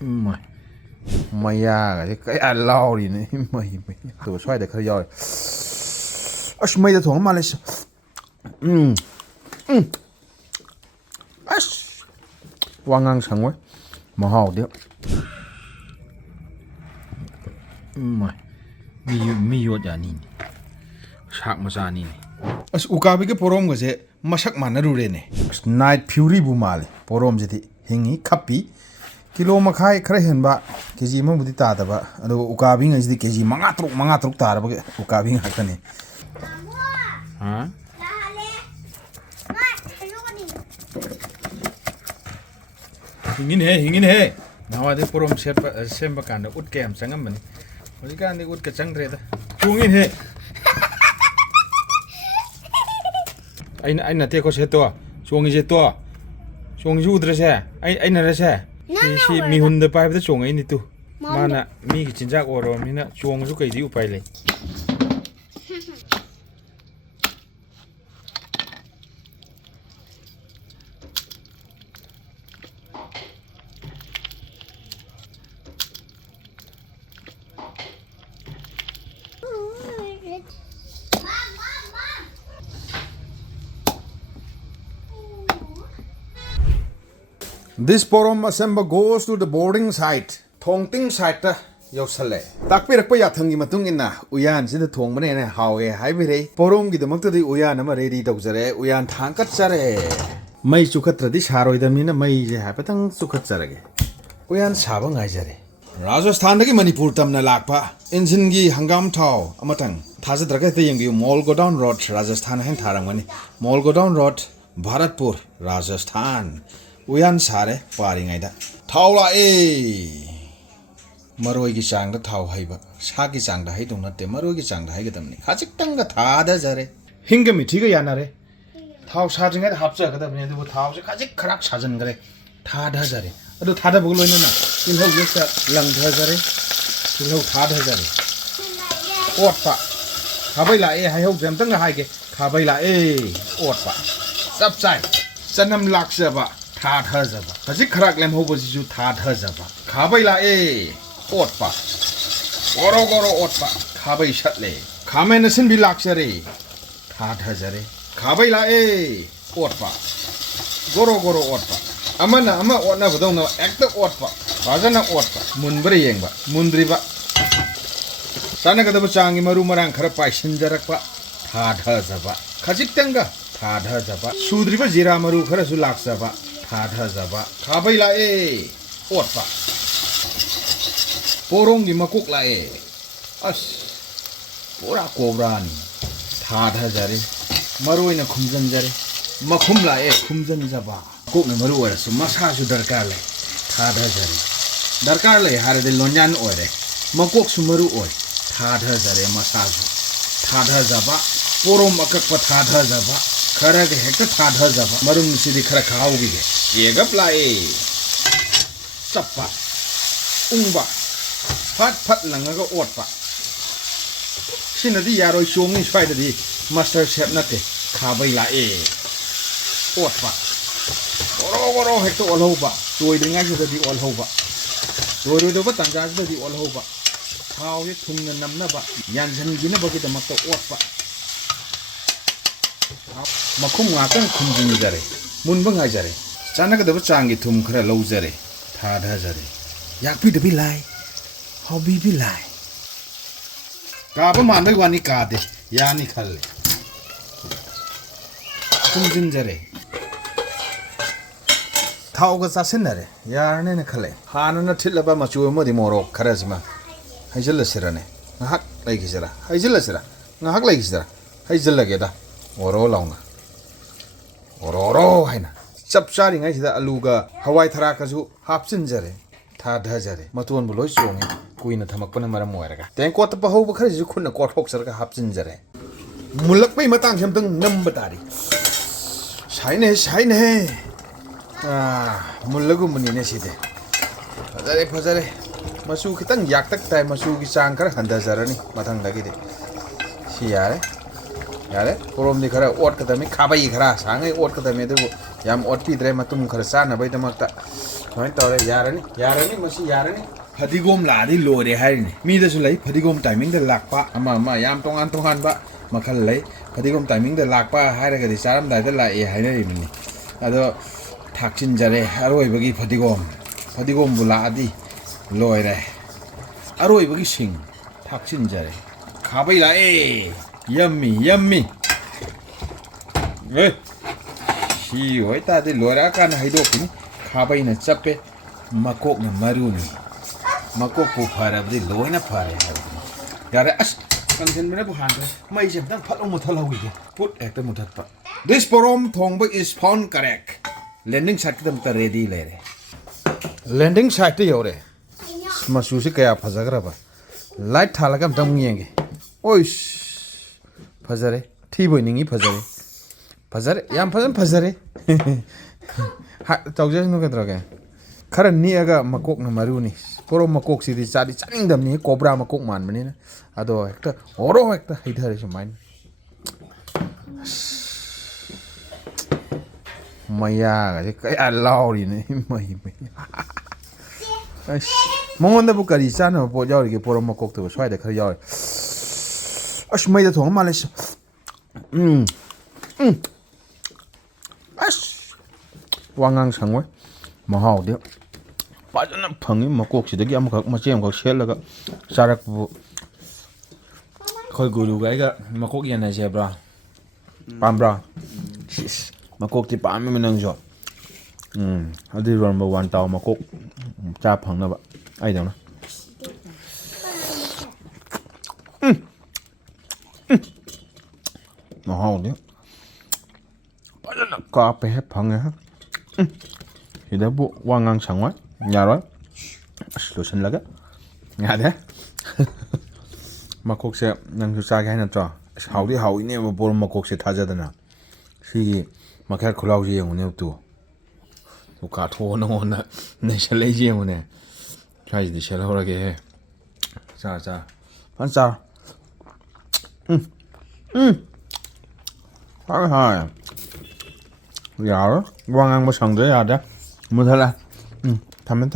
Mày mày à cái ăn lao đi này mày từ xoay để khơi rồi mày đã thủng mà lên quang ngang sẵn quá mà hào điệu mày mi vô trả nhìn sắc mà ra nhìn ukabi cái porom cái gì mà sắc mà nó rùi này night fury bu mal porom gì thì hingi kapi kilo mà khai khare hen ba kg mà budi ta da ba ado ukabi ngai di kg manga truk ta ra ba ukabi ngai ka ne ha hingin he nawa de porom sem ba kan da ut kem sangam man hoi kan de ut ka chang re da chungin he anh te ko se to chungi je to chungi ju dra se ai na ra se si mi hun da pai ba chungi ai ni tu mana mi ki chinjak oro mi na chung ju kai di upai le This porom assemble goes to the boarding site. Thongting site ta yausale. Takpirak pa yathangi matung inna uyan sida thong bane ne Haore haibire. Porom gi damakta di uyan ama ready tawjare uyan thangkat chare. Mai chukatra di saroi damina mai je hapatang chukhat charage. Uyan saba ngai jare. Rajasthan dagi Manipur tamna lakpa engine gi hangam thau amatang thajadraga te yengbi Mall Godown Road Rajasthan hen tharangmani. Mall Godown Road Bharatpur Rajasthan. Uyan sare pari ngai da thau la maroi gi chang da thau haiba sa gi chang da hai dong na te maroi gi chang da hai ga dam ni khajik tang ga tha da jare hinga mi thi ga yana re thau sa jing ga hap cha ga da ne du thau se khajik kharak sa jan gare tha da jare adu tha da bug loi na in ho ge sa lang da jare in ho tha da jare ot pa khabai la hai ho jam tang ga hai ge khabai la ot pa sap sai sanam lak sa ba thà thơ giờ ba, cái gì khạc làm hộp gì chú thà thơ giờ ba, khá bay là ớt ba, goro ớt ba, khá bay sắt lệ, khá mấy nó xin bị lạc giờ đấy, thà thơ giờ đấy, khá bay là ớt ba, goro ớt ba, ama ớt na bắt đầu nó ếch ớt ba, bây giờ nó ớt ba, mun beri yang ba, mun beri ba, sana cái đó changi maru marang khara pai xin giờ rak ba, thà thơ giờ ba, khá chích teng ga, thà thơ giờ ba, sudri ba zira maru khara su lạc giờ ba. Thà zaba khabai la ot pa porong gi makok la as pura cobra ni thà jare maroi na khumjan jare makhum la khumjan jaba kok na maru ora su masa su darkar le thà jare darkar le hare de lonjan ore makok su maru oi thà jare masa su thà jaba porom akak pa thà jaba khara ge hekta thà jaba marum sidi khara khau gi ge ये गप लाए सप्पा उंगबा फट लंगा का ओट पा सिनदी यारो चोंगी स्वाइददी master chef नते खाबै लाए ओट पा गरो हेक्तो ओलहोबा तोइदंगा जुददी ओलहोबा तोइरोदबा तंगा जुददी ओलहोबा थाव ये थुंगना नमनाबा यानजन गिना बगे दमक्ता ओट पा मखुम ngakan khumjing jare munbang ai jare chana ka daba changi thum khara lau jare tha da jare yak pi de bi lai hobby bi lai ka ba man bai wani ka de ya ni khal thum jin jare thau ga sa sen re ya ne ne khale hana na thil ba ma chu mo di morok khara jima haijal sira ne ngahak lai gi jara haijal sira ngahak lai gi jara haijal la ge da oro launa oro haina chap chari ngai sida aluga hawai thara ka ju hapchin jare tha dha jare matun bu loi chongi kuina thamak pana maram moiraga tengko ta paho bu khari ju khunna ko thok sar ka hapchin jare mulak pai matang sem tang nam batari sai ne mulagu muni ne side fajare masu khitang yak tak tai masu gi chang khara handa jarani mathang dagi de si yare porom ni khara ot ka dami khabai khara sangai ot ka dami de yam ot pi dre matum khara sa na bai damak ta ꯁꯨꯃꯥꯏꯅ ꯇꯧꯔꯦ ꯌꯥꯔꯅꯤ ꯃꯁꯤ ꯌꯥꯔꯅꯤ ꯐꯗꯤꯒꯣꯝ ꯂꯥꯛꯑꯗꯤ ꯂꯣꯏꯔꯦ ꯍꯥꯏꯔꯤꯅꯤ ꯃꯤꯗꯁꯨ ꯂꯩ ꯐꯗꯤꯒꯣꯝ ꯇꯥꯏꯃꯤꯡꯗ ꯂꯥꯛꯄ ꯑꯃ ꯌꯥꯝ ꯇꯣꯉꯥꯟꯕ ꯃꯈꯜ ꯂꯩ ꯐꯗꯤꯒꯣꯝ ꯇꯥꯏꯃꯤꯡꯗ ꯂꯥꯛꯄ ꯍꯥꯏꯔꯒꯗꯤ ꯆꯥꯔꯝꯗꯥꯏꯗ ꯂꯥꯛꯑꯦ ꯍꯥꯏꯅꯔꯤꯕꯅꯤ ꯑꯗꯣ ꯊꯥꯛꯆꯤꯟꯖꯔꯦ ꯑꯔꯣꯏꯕꯒꯤ ꯐꯗꯤꯒꯣꯝꯕꯨ ꯂꯥꯛꯑꯗꯤ ꯂꯣꯏꯔꯦ ꯑꯔꯣꯏꯕꯒꯤ ꯁꯤꯡ ꯊꯥꯛꯆꯤꯟꯖꯔꯦ ꯈꯥꯕꯩ ꯂꯥꯛꯑꯦ ꯌꯝꯃꯤ ꯁꯤ ꯑꯣꯏꯇꯥꯔꯗꯤ ꯂꯣꯏꯔꯛꯑꯀꯥꯟꯗ ꯍꯩꯗꯣꯛꯈꯤꯅꯤ ꯈꯥꯕꯩꯅ ꯆꯞꯄꯦ ꯃꯀꯣꯛꯅ ꯃꯔꯨꯅꯤ ꯃꯀꯣꯛꯄꯨ ꯐꯔꯕꯗꯤ ꯂꯣꯏꯅ ꯐꯔꯦ ꯍꯥꯏꯕꯗꯨꯅꯤ ꯌꯥꯔꯦ ꯑꯁ ꯀꯪꯁꯤꯟꯕꯅꯕꯨ ꯍꯥꯟꯈ꯭ꯔꯦ ꯃꯩꯁꯦ ꯑꯝꯇꯪ ꯐꯠꯂꯥꯎ ꯃꯨꯠꯊꯠꯍꯧꯈꯤꯒꯦ ꯄꯨꯠ ꯍꯦꯛꯇ ꯃꯨꯠꯊꯠꯄ ꯗꯤꯁ ꯄꯣꯔꯣꯝ ꯊꯣꯡꯕ ꯏꯁ ꯐꯥꯎꯟ ꯀꯔꯦꯛ ꯂꯦꯟꯗꯤꯡ ꯁꯥꯏꯠꯀꯤꯗꯃꯛꯇ ꯔꯦꯗꯤ ꯂꯩꯔꯦ ꯂꯦꯟꯗꯤꯡ ꯁꯥꯏꯠꯇ ꯌꯧꯔꯦ ꯃꯆꯨꯁꯤ ꯀꯌꯥ ꯐꯖꯈ꯭ꯔꯕ ꯂꯥꯏꯠ ꯊꯥꯜꯂꯒ ꯑꯝꯇꯪ ꯌꯦꯡꯒꯦ ꯑꯣꯏꯁ ꯐꯖꯔꯦ ꯊꯤꯕꯣꯏ ꯅꯤꯡꯉꯤ ꯐꯖꯔꯦ ꯌꯥꯝ ꯐꯖꯅ ꯐꯖꯔꯦ ꯇꯧꯖꯁꯅꯨ ꯀꯩꯗꯧꯔꯒꯦ खरा निगा मकोक न मरुनी पोरो मकोक सिदी चादी चानिंगदमनी कोब्रा मकोक मानबनिना अदो हेक्ता ओरो हेक्ता हिधरे सुमाइन मया गजे कया लाउरी ने मई अस मंगोंदा बु करी चानो पो यावरी के पोरो मकोक तो स्वाइदा खरा याव अस मैदा थोंग माले अस वांगांग संगोय महाव दे पाजन फंगी मकोक सिदगी अमखक मचे अमखक सेलगा चारकबु खय गुरु गायगा मकोक याना जेब्रा पाम्ब्रा मकोक ति पामे मनंगजो अदि नंबर 1 ताव मकोक चा फंगनबा आई दवना महाव दे पाजन का पे फंगे हिदाबु वांगांग संगवा यारो सॉल्यूशन लगा यादे मकोक से नंगसु चागे है नत्रो हाउदी हाउइने बोर मकोक से थाजदना सिगी मखर खुलाउ जे यंगने तु उका थो नोना नेशले जे यंगने चाइ दि शेल होरगे हे चा पंचा हाय यारो वांगांग बो संगदे यादे मुथला थमे